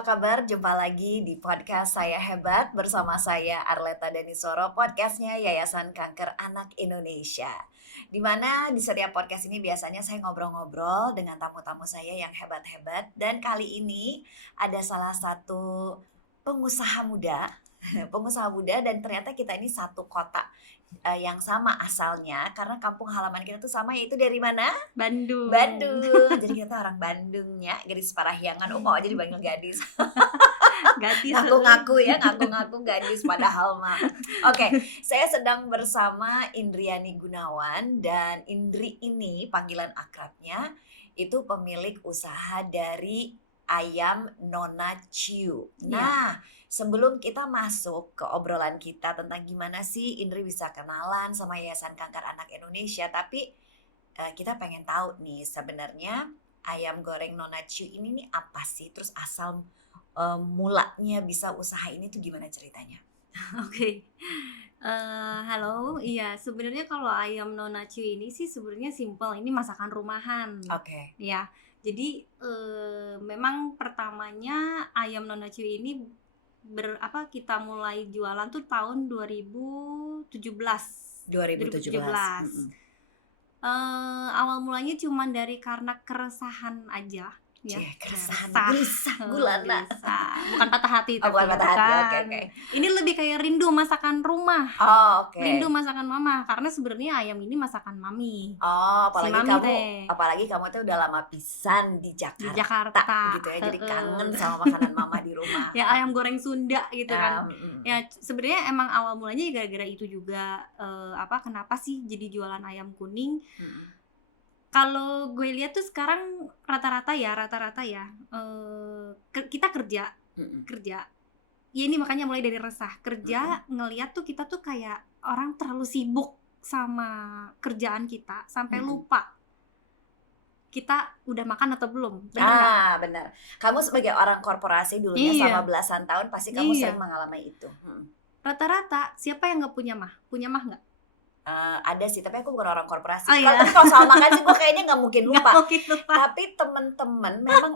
apa kabar? Jumpa lagi di podcast Saya Hebat bersama saya Arleta Danisoro, podcastnya Yayasan Kanker Anak Indonesia. Di mana di setiap podcast ini biasanya saya ngobrol-ngobrol dengan tamu-tamu saya yang hebat-hebat. Dan kali ini ada salah satu pengusaha muda, pengusaha muda dan ternyata kita ini satu kota yang sama asalnya karena kampung halaman kita tuh sama, yaitu dari mana? Bandung. Bandung. Jadi kita orang Bandungnya, gadis Parahyangan. Mau aja dipanggil gadis. Gadis. Ngaku-ngaku gadis padahal mah. Oke, saya sedang bersama Indriani Gunawan, dan Indri ini panggilan akrabnya itu pemilik usaha dari ayam Nona Ciu. Nah, sebelum kita masuk ke obrolan kita tentang gimana sih Indri bisa kenalan sama Yayasan Kanker Anak Indonesia, tapi kita pengen tahu nih sebenarnya ayam goreng Nona Ciu ini nih apa sih? Terus asal mulanya bisa usaha ini tuh gimana ceritanya? Oke. Halo. Iya, sebenarnya kalau ayam Nona Ciu ini sih sebenarnya simple. Ini masakan rumahan. Oke. Ya. Jadi memang pertamanya ayam Nona Ciu ini kita mulai jualan tuh tahun 2017. 2017. Awal mulanya cuma karena keresahan aja. Ya, keresahan, gelisah, gulana. Bukan patah hati, bukan patah hati. Oke. Ini lebih kayak rindu masakan rumah. Oke. Rindu masakan mama, karena sebenarnya ayam ini masakan mami. Apalagi kamu tuh udah lama pisan di Jakarta gitu ya. Jadi kangen sama makanan mama di rumah. Ya, ayam goreng Sunda gitu kan. Ya, sebenarnya emang awal mulanya gara-gara itu juga kenapa sih jadi jualan ayam kuning? Kalau gue lihat tuh sekarang rata-rata ya kita kerja ya, ini makanya mulai dari resah kerja, ngelihat tuh kita tuh kayak orang terlalu sibuk sama kerjaan kita sampai lupa kita udah makan atau belum. Benar. Kamu sebagai orang korporasi dulunya selama belasan tahun pasti kamu sering mengalami itu. Rata-rata siapa yang nggak punya mah nggak? Ada sih, tapi aku bukan orang korporasi. Kalau soal makan sih gue kayaknya nggak mungkin lupa. Tapi temen-temen memang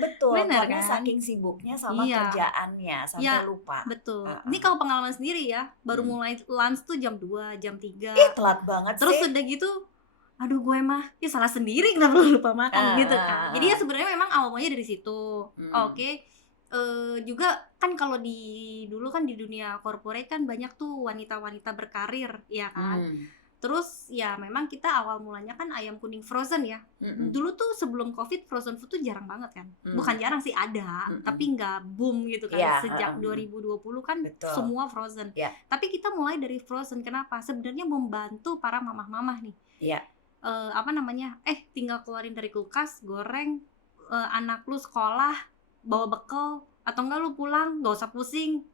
betul. Bener, karena kan? saking sibuknya sama kerjaannya sampai lupa. Betul. Ini kalau pengalaman sendiri ya, baru mulai lunch tuh jam 2, jam 3. Telat banget Terus sih. udah gitu, aduh gue mah salah sendiri kenapa lupa makan gitu kan. Jadi ya sebenarnya memang awalnya dari situ. Oke. Juga kan kalau dulu kan di dunia corporate kan banyak tuh wanita-wanita berkarir ya kan. Terus ya memang kita awal mulanya kan ayam kuning frozen ya. Dulu tuh sebelum Covid frozen food tuh jarang banget kan. Bukan jarang sih, ada, tapi nggak boom gitu kan. Sejak 2020 kan semua frozen. Tapi kita mulai dari frozen. Kenapa? Sebenarnya membantu para mamah-mamah nih. Tinggal keluarin dari kulkas, goreng, anak lu sekolah bawa bekal, atau enggak lu pulang gak usah pusing,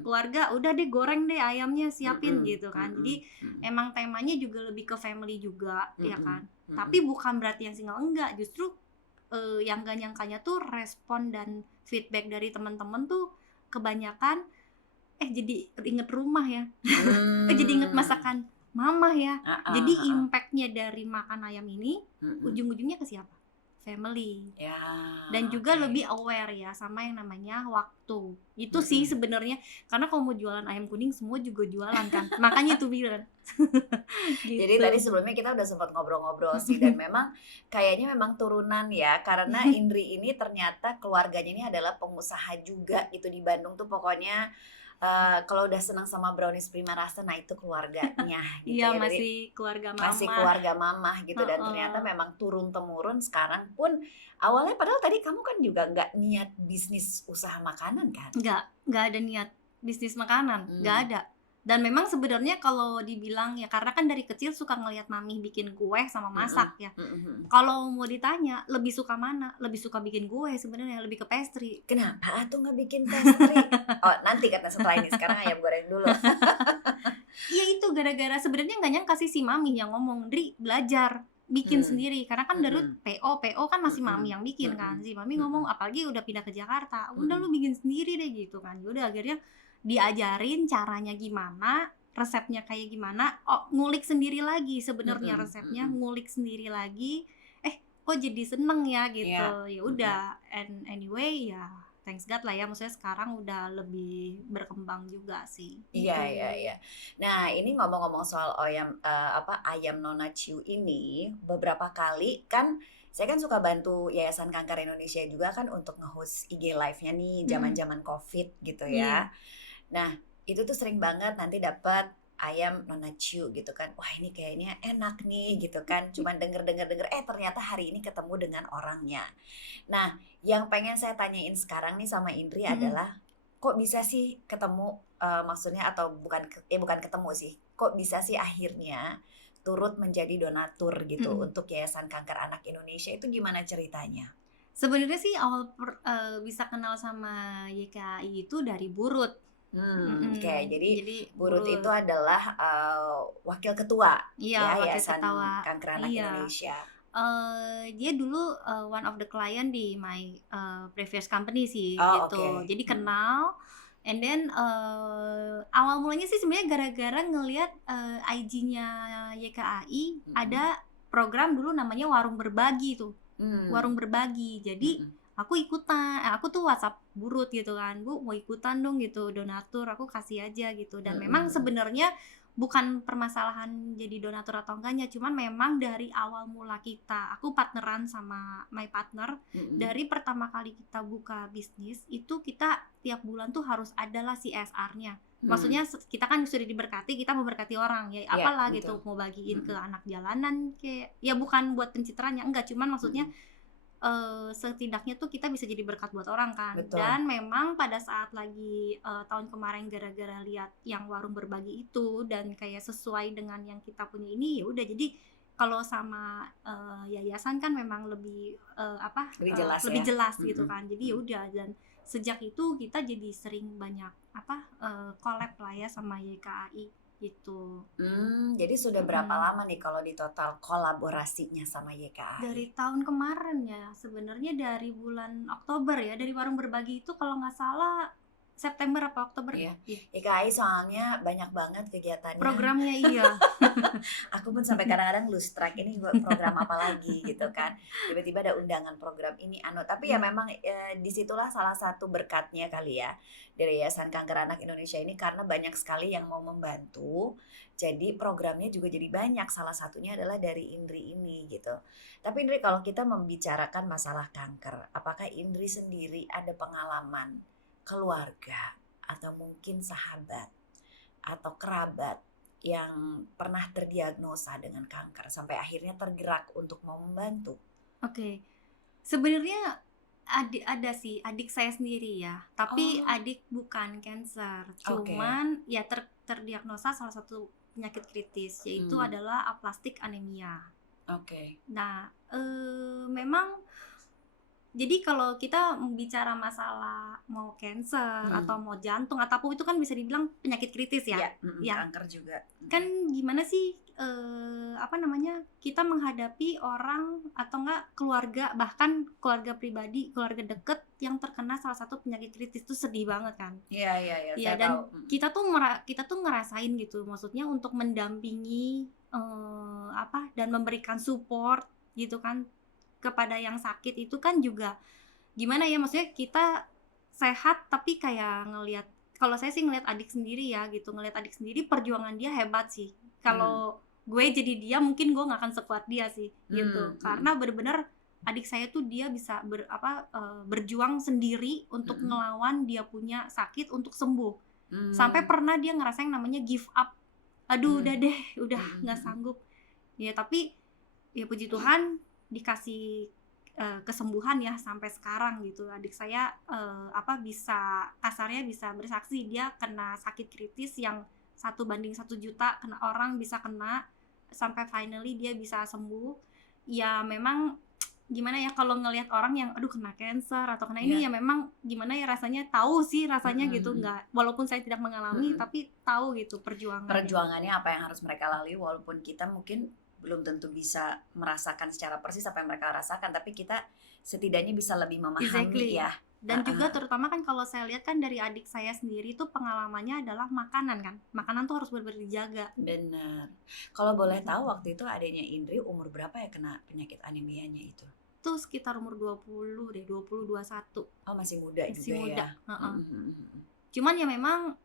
keluarga udah deh goreng deh ayamnya, siapin gitu kan. Jadi emang temanya juga lebih ke family juga ya kan. Tapi bukan berarti yang single, enggak, justru yang gak nyangkanya tuh respon dan feedback dari teman-teman tuh kebanyakan jadi inget rumah ya. Jadi inget masakan mama ya. Jadi impactnya dari makan ayam ini ujung-ujungnya ke siapa? Family. Dan juga lebih aware ya sama yang namanya waktu. Itu sih sebenarnya, karena kalau mau jualan ayam kuning semua juga jualan kan. Makanya itu bilang. Gitu. Jadi tadi sebelumnya kita udah sempat ngobrol-ngobrol sih, dan memang kayaknya memang turunan ya, karena Indri ini ternyata keluarganya ini adalah pengusaha juga gitu di Bandung tuh. Pokoknya kalau udah senang sama brownies Prima Rasa, nah itu keluarganya gitu. Iya, masih keluarga mama. Masih keluarga mamah gitu. Dan ternyata memang turun-temurun sekarang pun. Awalnya padahal tadi kamu kan juga nggak niat bisnis usaha makanan kan? Nggak ada niat bisnis makanan, nggak ada. Dan memang sebenarnya kalau dibilang ya, karena kan dari kecil suka ngelihat mami bikin kue sama masak ya. Kalau mau ditanya lebih suka mana? Lebih suka bikin kue sebenarnya, lebih ke pastry. Kenapa tuh nggak bikin pastry? Nanti kata setelah ini, sekarang ayam goreng dulu. Iya, itu gara-gara sebenarnya nggak nyangka sih si mami yang ngomong, Dri belajar bikin sendiri, karena kan dari PO kan masih mami yang bikin kan. Si mami ngomong, apalagi udah pindah ke Jakarta, udah lu bikin sendiri deh gitu kan. Udah akhirnya diajarin caranya gimana, resepnya kayak gimana, ngulik sendiri lagi sebenarnya resepnya, ngulik sendiri lagi, kok jadi seneng ya gitu. Ya udah, and anyway ya thanks God lah ya, maksudnya sekarang udah lebih berkembang juga sih Iya, gitu. iya, iya. Nah, ini ngomong-ngomong soal ayam Nona Ciu ini, beberapa kali kan saya kan suka bantu Yayasan Kanker Indonesia juga kan untuk nge-host IG live-nya nih Mm-mm. zaman-zaman Covid gitu Iya. ya. Nah, itu tuh sering banget nanti dapat ayam Nona Ciu gitu kan. Wah, ini kayaknya enak nih gitu kan. Cuman denger ternyata hari ini ketemu dengan orangnya. Nah, yang pengen saya tanyain sekarang nih sama Indri Mm-mm. adalah kok bisa sih ketemu, maksudnya atau bukan ketemu sih, kok bisa sih akhirnya turut menjadi donatur gitu Mm-mm. untuk Yayasan Kanker Anak Indonesia, itu gimana ceritanya? Sebenarnya sih awal bisa kenal sama YKI itu dari Burut. Oke. Jadi Jadi Burut itu Burut, adalah, wakil ketua iya, ya wakil Yayasan ketua, Kanker Anak iya. Indonesia. Dia dulu one of the client di my previous company sih Oh, gitu. oke. Jadi kenal, and then awal mulanya sih sebenarnya gara-gara ngelihat IG-nya YKAI Mhm. ada program dulu namanya Warung Berbagi tuh. Mmm. Warung Berbagi. Jadi Mhm. aku ikutan, aku tuh WhatsApp Burut gitu kan, Bu mau ikutan dong gitu donatur, aku kasih aja gitu. Dan Mhm, memang mhm. sebenarnya bukan permasalahan jadi donatur atau enggaknya, cuman memang dari awal mula aku partneran sama my partner, Mhm. dari pertama kali kita buka bisnis itu kita tiap bulan tuh harus adalah CSR-nya. Hmm. Maksudnya kita kan sudah diberkati, kita memberkati orang ya, Iya, apalah betul. gitu, mau bagiin ke Mhm. anak jalanan kayak ya, bukan buat pencitraannya enggak, cuman maksudnya Mhm. setidaknya tuh kita bisa jadi berkat buat orang kan. Betul. Dan memang pada saat lagi tahun kemarin gara-gara lihat yang Warung Berbagi itu dan kayak sesuai dengan yang kita punya ini, ya udah, jadi kalau sama yayasan kan memang lebih Lebih jelas lebih ya? jelas gitu Mhm. kan. Jadi ya Mhm. udah, dan sejak itu kita jadi sering banyak collab lah ya sama YKAI gitu. Jadi sudah berapa Mm-mm. lama nih kalau di total kolaborasinya sama YKAI? Dari tahun kemarin ya, sebenarnya dari bulan Oktober ya, dari Warung Berbagi itu kalau nggak salah September apa Oktober Iya, deh. Iya. YKAI soalnya banyak banget kegiatannya. Programnya iya. Aku pun sampai kadang-kadang lose track, ini program apa lagi gitu kan. Tiba-tiba ada undangan program ini tapi ya Iya. memang disitulah salah satu berkatnya kali ya dari Yayasan Kanker Anak Indonesia ini, karena banyak sekali yang mau membantu. Jadi programnya juga jadi banyak. Salah satunya adalah dari Indri ini gitu. Tapi Indri, kalau kita membicarakan masalah kanker, apakah Indri sendiri ada pengalaman keluarga atau mungkin sahabat atau kerabat yang pernah terdiagnosa dengan kanker sampai akhirnya tergerak untuk mau membantu? Oke. Sebenarnya ada sih adik saya sendiri ya, tapi Oh, adik bukan cancer, oke. cuman ya terdiagnosa salah satu penyakit kritis, yaitu Hmm, adalah aplastik anemia. oke. Nah, memang jadi kalau kita bicara masalah mau cancer atau Hmm, mau jantung ataupun itu kan bisa dibilang penyakit kritis ya. iya, Ya, kanker juga. kan gimana sih kita menghadapi orang atau enggak keluarga, bahkan keluarga pribadi, keluarga deket yang terkena salah satu penyakit kritis, itu sedih banget kan. Iya, iya, iya, Ya, saya tahu. dan kita tuh ngerasain gitu, maksudnya untuk mendampingi dan memberikan support gitu kan kepada yang sakit itu kan juga gimana ya, maksudnya kita sehat tapi kayak ngelihat, kalau saya sih ngelihat adik sendiri ya gitu, ngelihat adik sendiri perjuangan dia hebat sih. Hmm, Kalau gue jadi dia mungkin gue nggak akan sekuat dia sih gitu, hmm, hmm, karena bener-bener adik saya tuh dia bisa berjuang sendiri untuk hmm, ngelawan dia punya sakit untuk sembuh, sampai hmm, pernah dia ngerasain namanya give up, aduh hmm, udah deh, udah hmm, nggak hmm, sanggup ya. Tapi ya puji Tuhan dikasih kesembuhan ya sampai sekarang gitu. Adik saya bisa kasarnya bisa bersaksi, dia kena sakit kritis yang 1 banding 1 juta, kena orang bisa kena sampai finally dia bisa sembuh. Ya memang gimana ya, kalau ngelihat orang yang aduh kena cancer atau kena ini, iya, ya memang gimana ya rasanya, tahu sih hmm, rasanya gitu, hmm, nggak, walaupun saya tidak mengalami hmm. tapi tahu gitu perjuangannya. Perjuangannya apa yang harus mereka lalui, walaupun kita mungkin belum tentu bisa merasakan secara persis apa yang mereka rasakan, tapi kita setidaknya bisa lebih memahami Exactly. ya. Dan Heeh, juga heeh. terutama kan kalau saya lihat kan dari adik saya sendiri tuh pengalamannya adalah makanan kan. Makanan tuh harus benar-benar dijaga Bener. Kalau boleh gitu. tahu waktu itu adanya Indri umur berapa ya kena penyakit anemianya itu? itu sekitar umur 20 deh, 20, 21. Oh, masih muda Masih juga muda, ya. heeh. Cuman ya memang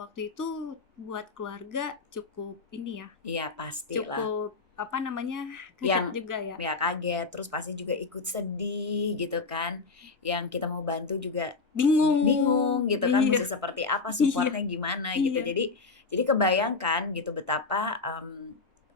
waktu itu buat keluarga cukup ini ya, Iya, pastilah. cukup apa namanya, kaget Yang juga ya. ya kaget, terus pasti juga ikut sedih gitu kan. Yang kita mau bantu juga bingung Bingung, gitu kan, iya, mesti seperti apa, iya, supportnya gimana gitu. iya, Jadi kebayangkan gitu betapa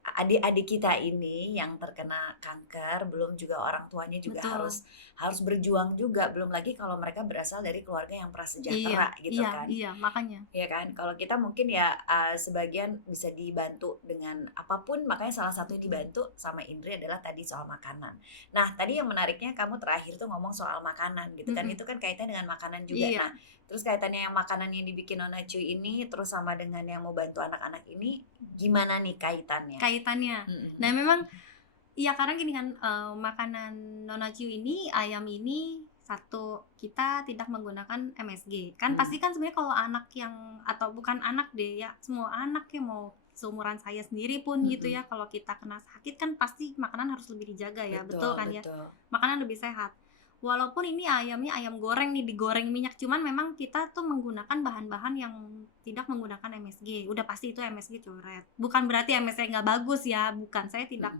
adik-adik kita ini yang terkena kanker, belum juga orang tuanya juga betul. harus berjuang juga, belum lagi kalau mereka berasal dari keluarga yang Iya, prasejahtera gitu iya, kan. iya, makanya. Ya kan, kalau kita mungkin ya sebagian bisa dibantu dengan apapun, makanya salah satu yang Betul. dibantu sama Indri adalah tadi soal makanan. Nah, tadi yang menariknya kamu terakhir tuh ngomong soal makanan gitu kan, Mm-mm. itu kan kaitannya dengan makanan juga. Iya, Nah, terus kaitannya yang makanan yang dibikin Nona Cuy ini, terus sama dengan yang mau bantu anak-anak ini, gimana nih kaitannya? kaitannya. Nah, Mm-mm. memang iya, karena gini kan, makanan Nonaju ini, ayam ini, satu, kita tidak menggunakan MSG. Kan pasti kan sebenarnya kalau anak yang, atau bukan anak deh ya, semua anak yang mau seumuran saya sendiri pun gitu ya, kalau kita kena sakit kan pasti makanan harus lebih dijaga ya, betul kan ya? Betul. Makanan lebih sehat. Walaupun ini ayamnya ayam goreng nih, digoreng minyak, cuman memang kita tuh menggunakan bahan-bahan yang tidak menggunakan MSG. Udah pasti itu MSG coret. Bukan berarti MSG nggak bagus ya, bukan. Saya tidak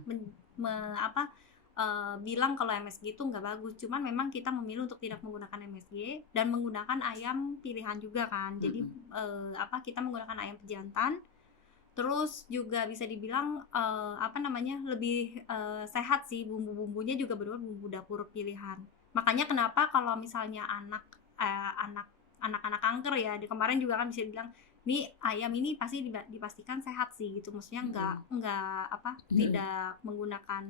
bilang kalau MSG itu nggak bagus, cuman memang kita memilih untuk tidak menggunakan MSG dan menggunakan ayam pilihan juga kan. Jadi kita menggunakan ayam pejantan, terus juga bisa dibilang lebih sehat sih, bumbu-bumbunya juga benar bumbu dapur pilihan. Makanya kenapa kalau misalnya anak-anak kanker ya, di kemarin juga kan bisa bilang nih ayam ini pasti dipastikan sehat sih gitu, maksudnya tidak menggunakan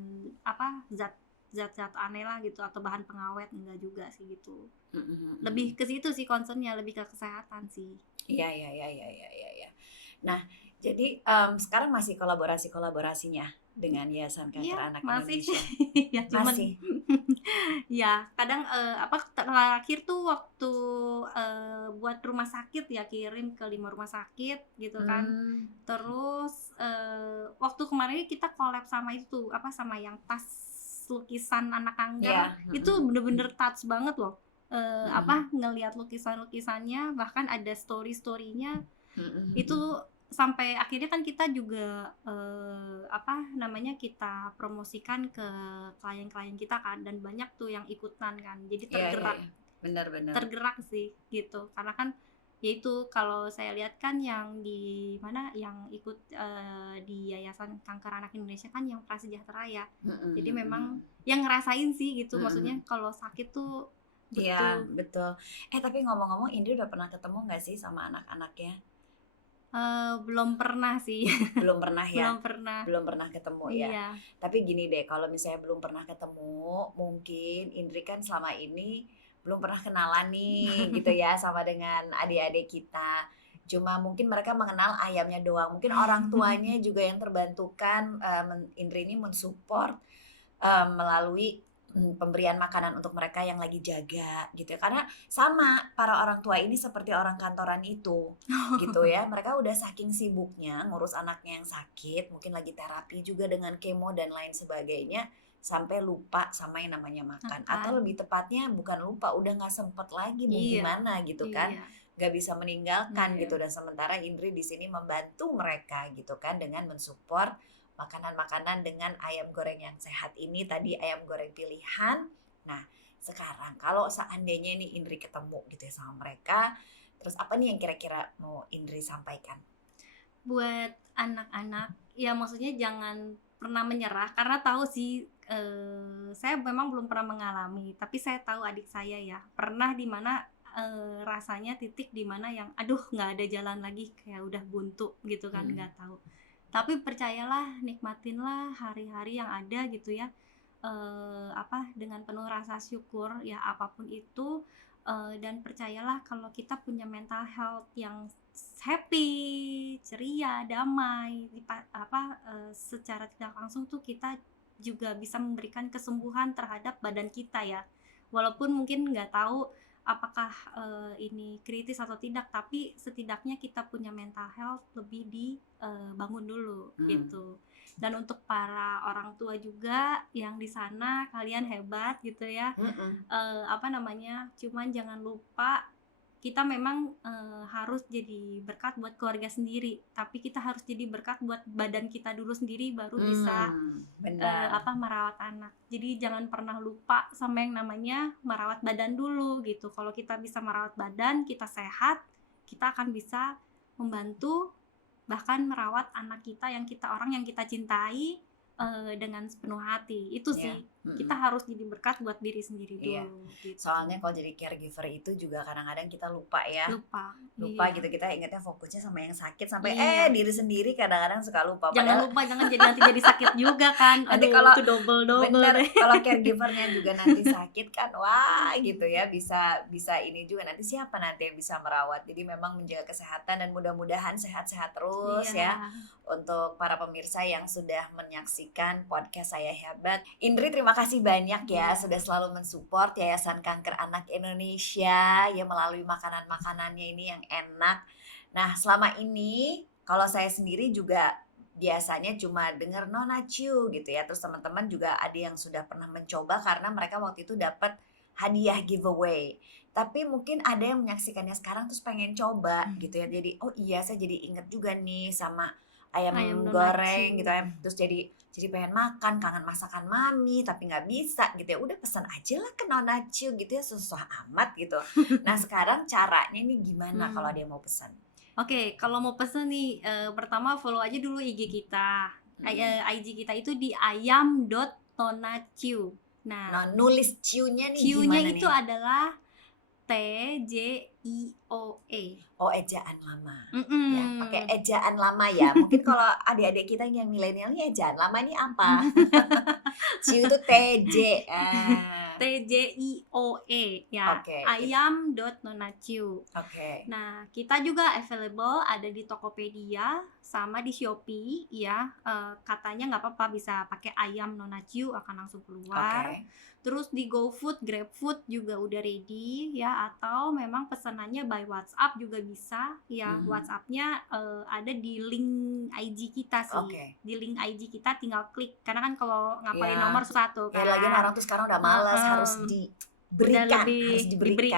zat-zat aneh lah gitu, atau bahan pengawet, enggak juga sih gitu. Lebih ke situ sih concernnya, lebih ke kesehatan sih. Iya. Nah, jadi sekarang masih kolaborasinya dengan Yayasan Kanker Iya, Anak masih Indonesia. ya cuman Masih. ya kadang terakhir tuh waktu buat rumah sakit ya, kirim ke 5 rumah sakit gitu kan. Terus waktu kemarin kita collab sama itu sama yang tas lukisan anak kanker. Iya. Itu bener-bener touch banget loh. Ngelihat lukisan-lukisannya, bahkan ada story-storynya. Itu sampai akhirnya kan kita juga kita promosikan ke klien-klien kita kan, dan banyak tuh yang ikutan kan, jadi tergerak. Iya. Benar-benar. Tergerak sih gitu, karena kan yaitu kalau saya lihat kan yang di mana yang ikut di Yayasan Kanker Anak Indonesia kan yang prasejahtera ya. Jadi memang yang ngerasain sih gitu, maksudnya kalau sakit tuh betul. Iya, betul. Tapi ngomong-ngomong, Indri udah pernah ketemu nggak sih sama anak-anaknya? Belum pernah sih. Belum pernah ya? Belum Belum pernah. pernah ketemu ya? Iya. Tapi gini deh, kalau misalnya belum pernah ketemu, mungkin Indri kan selama ini belum pernah kenalan nih gitu ya sama dengan adik-adik kita. Cuma mungkin mereka mengenal ayamnya doang. Mungkin orang tuanya juga yang terbantukan, Indri ini mensupport melalui pemberian makanan untuk mereka yang lagi jaga gitu ya. Karena sama, para orang tua ini seperti orang kantoran itu gitu ya. Mereka udah saking sibuknya ngurus anaknya yang sakit, mungkin lagi terapi juga dengan kemo dan lain sebagainya, sampai lupa sama yang namanya makan. Atau lebih tepatnya bukan lupa, udah gak sempet lagi, mau gimana gitu kan, gak bisa meninggalkan gitu. Dan sementara Indri di sini membantu mereka gitu kan, dengan mensupport makanan-makanan dengan ayam goreng yang sehat ini, tadi ayam goreng pilihan. Nah, sekarang kalau seandainya nih Indri ketemu gitu ya sama mereka, terus apa nih yang kira-kira mau Indri sampaikan? Buat anak-anak, ya maksudnya jangan pernah menyerah, karena tahu sih saya memang belum pernah mengalami, tapi saya tahu adik saya ya pernah di mana rasanya titik di mana yang aduh nggak ada jalan lagi, kayak udah buntu gitu kan, nggak tahu. Tapi percayalah, nikmatinlah hari-hari yang ada gitu ya, dengan penuh rasa syukur ya apapun itu, dan percayalah kalau kita punya mental health yang happy, ceria, damai, secara tidak langsung tuh kita juga bisa memberikan kesembuhan terhadap badan kita ya. Walaupun mungkin nggak tahu apakah ini kritis atau tidak, tapi setidaknya kita punya mental health lebih dibangun dulu gitu. Dan untuk para orang tua juga yang di sana, kalian hebat gitu ya. Cuman jangan lupa kita memang harus jadi berkat buat keluarga sendiri, tapi kita harus jadi berkat buat badan kita dulu sendiri, baru bisa merawat anak. Jadi jangan pernah lupa sama yang namanya merawat badan dulu gitu. Kalau kita bisa merawat badan, kita sehat, kita akan bisa membantu bahkan merawat anak kita, orang yang kita cintai dengan sepenuh hati. Itu sih kita harus jadi berkat buat diri sendiri dulu gitu. Soalnya kalau jadi caregiver itu juga kadang-kadang kita lupa ya, gitu, kita ingatnya fokusnya sama yang sakit sampai diri sendiri kadang-kadang suka lupa. Jangan nanti jadi sakit juga kan. Nanti kalau itu double kalau caregivernya juga nanti sakit kan, wah gitu ya, bisa ini juga nanti siapa nanti yang bisa merawat. Jadi memang menjaga kesehatan dan mudah-mudahan sehat-sehat terus ya untuk para pemirsa yang sudah menyaksikan podcast Saya Hebat. Indri, terima kasih banyak ya sudah selalu mensupport Yayasan Kanker Anak Indonesia ya melalui makanan-makanannya ini yang enak. Nah, selama ini kalau saya sendiri juga biasanya cuma dengar Nona Chu gitu ya. Terus teman-teman juga ada yang sudah pernah mencoba karena mereka waktu itu dapat hadiah giveaway. Tapi mungkin ada yang menyaksikannya sekarang terus pengen coba gitu ya. Jadi saya jadi inget juga nih sama ayam goreng gitu ya. Terus jadi pengen makan, kangen masakan mami tapi nggak bisa gitu ya. Udah pesan aja lah ke Nona Chu gitu ya, susah amat gitu. Nah sekarang caranya nih gimana kalau dia mau pesan? Oke, kalau mau pesen nih pertama follow aja dulu IG kita. IG kita itu di ayam.nonachu. Nah, nulis Chu-nya nih Chu-nya gimana itu nih? adalah TJIOE. Ejaan lama. Ya, pakai ejaan lama ya. Mungkin kalau adik-adik kita yang milenial nih ejaan lama ini apa? Chu itu TJ. TJIOE ya. Ayam.nonachu. Nah, kita juga available ada di Tokopedia sama di Shopee ya. Katanya nggak apa-apa bisa pakai ayam Nonachu akan langsung keluar. Terus di GoFood, GrabFood juga udah ready ya, atau memang pesanannya by WhatsApp juga bisa ya. WhatsAppnya ada di link IG kita sih. Di link IG kita tinggal klik, karena kan kalau ngapalin nomor satu kan. Ya lagian orang tuh sekarang udah malas, harus diberikan,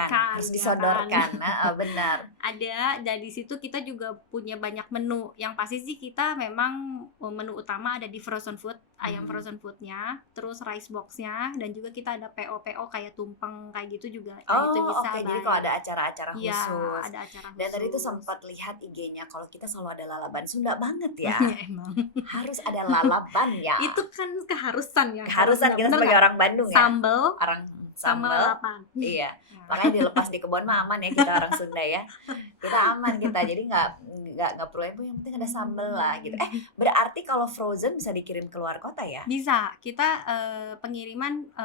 harus disodorkan. Benar. Ada, dari situ kita juga punya banyak menu. Yang pasti sih kita memang menu utama ada di frozen food, ayam frozen foodnya, terus rice boxnya, dan juga kita ada PO kayak tumpeng kayak gitu juga. Itu bisa. Jadi kalau ada acara-acara khusus. Ada acara khusus. Dan tadi tuh sempat lihat IG-nya, kalau kita selalu ada lalaban, Sunda banget ya. Emang. Harus ada lalaban ya. Itu kan keharusan ya. Keharusan kita sebagai orang Bandung ya. Sambal lalapan. Iya. Makanya dilepas di kebun mah aman ya kita orang Sunda ya. Kita aman kita. Jadi nggak perlu yang penting ada sambal lah gitu. Berarti kalau frozen bisa dikirim ke luar kota ya? Bisa. Kita pengiriman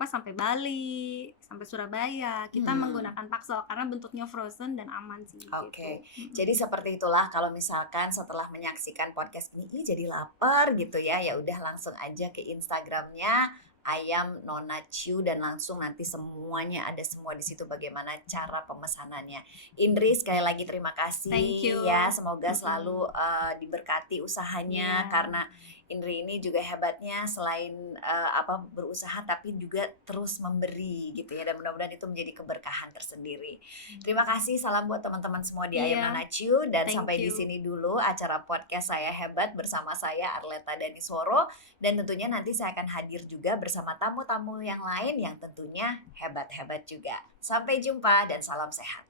sampai Bali, sampai Surabaya. Kita menggunakan paksel karena bentuknya frozen dan aman sih. Gitu. Jadi seperti itulah kalau misalkan setelah menyaksikan podcast ini jadi lapar gitu ya. Ya udah langsung aja ke Instagramnya Ayam Nona Chu dan langsung nanti semuanya ada semua di situ bagaimana cara pemesanannya. Indri, sekali lagi terima kasih. Thank you. Ya, semoga selalu diberkati usahanya karena Indri ini juga hebatnya selain berusaha tapi juga terus memberi gitu ya, dan mudah-mudahan itu menjadi keberkahan tersendiri. Terima kasih, salam buat teman-teman semua di Ayam Nona Chu dan sampai di sini dulu acara podcast Saya Hebat bersama saya Arleta Danisworo, dan tentunya nanti saya akan hadir juga bersama tamu-tamu yang lain yang tentunya hebat-hebat juga. Sampai jumpa dan salam sehat.